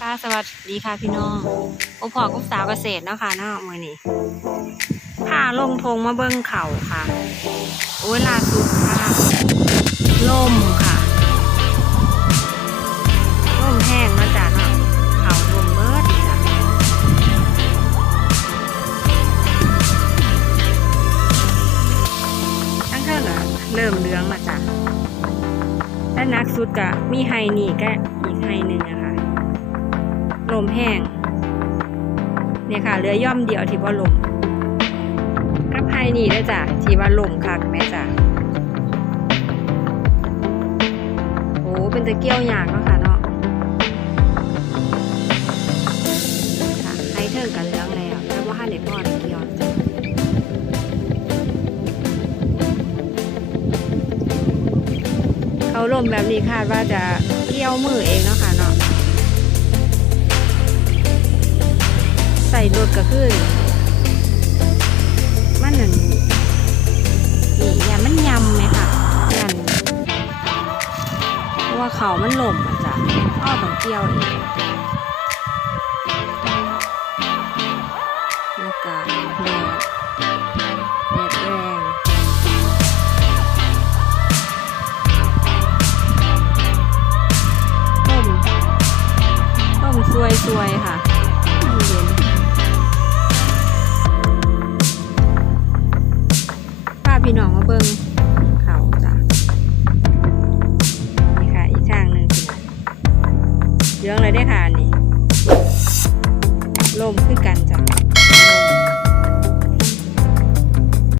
ค่ะสวัสดีค่ะพี่น้องโอพอกุ๊สาวเกษตรเนาะค่ะเนาะมือนี้พาลงทงมาเบิ้งเข่าค่ะ โอ้ยล่าสุดค่ะล่มค่ะล่มแห้งเนาะจ้ะเนาะเขาลมเบิดจ้ะทั้งเท่าน่เริ่มเลื้องและจ้ะ นักสุดก็มีไฮนี่ก็อีกไฮหนึ่งนะคะลมแห้งเนี่ยค่ะเหลือย่อมเดียวที่ว่าลมกับไฮนี่ด้วยจ้ะที่ว่าลมคักแม่จ้ะโอ้เป็นตะเกียวยากเนาะค่ะเนาะค่ะไฮเทิงกันเรื่องแล้วแต่ว่าห้าเด็กพ่อต ลมแบบนี้คาดว่าจะเกี่ยวมือเองเนาะค่ะเนาะใส่รถก็ขึ้นมันหนึ่งนี่อย่ามันยำไหมค่ะยันเพราะว่าเขามันหล่มอะจ้ะอ้อต้องเกี่ยวเองแล้วก็แดดแดดแรง ซวยๆค่ะป้าพี่น้องมาเบิ้งเขาจ้ะนี่ค่ะ อีกข้างหนึ่งเยองเลยได้ค่ะนี่ลมคือกันจ้ะ